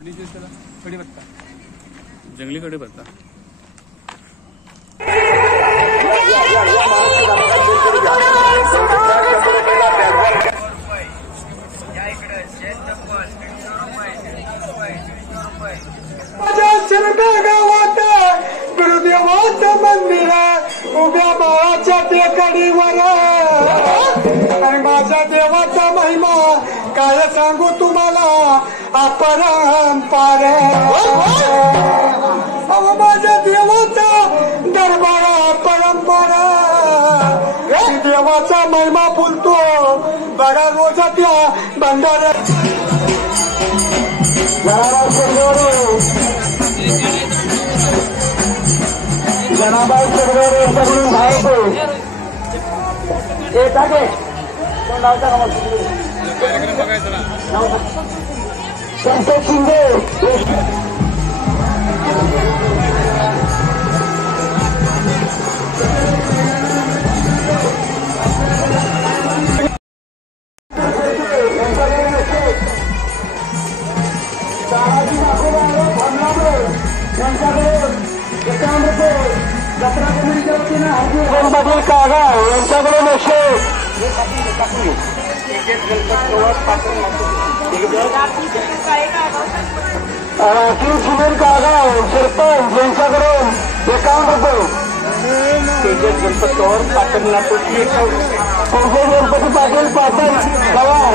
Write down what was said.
कडीपत्ता, जंगली कडीपत्ता. गावात गुरुदेवाचं मंदिर उभ्या बाळाच्या टेकडीवर आणि माझ्या देवाचा महिमा काय सांगू तुम्हाला अपरंपार. अहो माझ्या देवाचा दरबार परंपरा देवाचा महिमा बोलतो बघा रोज त्या भंडाऱ्यात. जनाबाई चौधरी यांच्याकडून धावतो एक आहे कोण लावता का संतोष शिंदे. गणपती कागा यांच्याकडून सुनील कागा सरपंच यांच्याकडून ₹51. गणपती पवार पाटील गणपती पाटील पवार.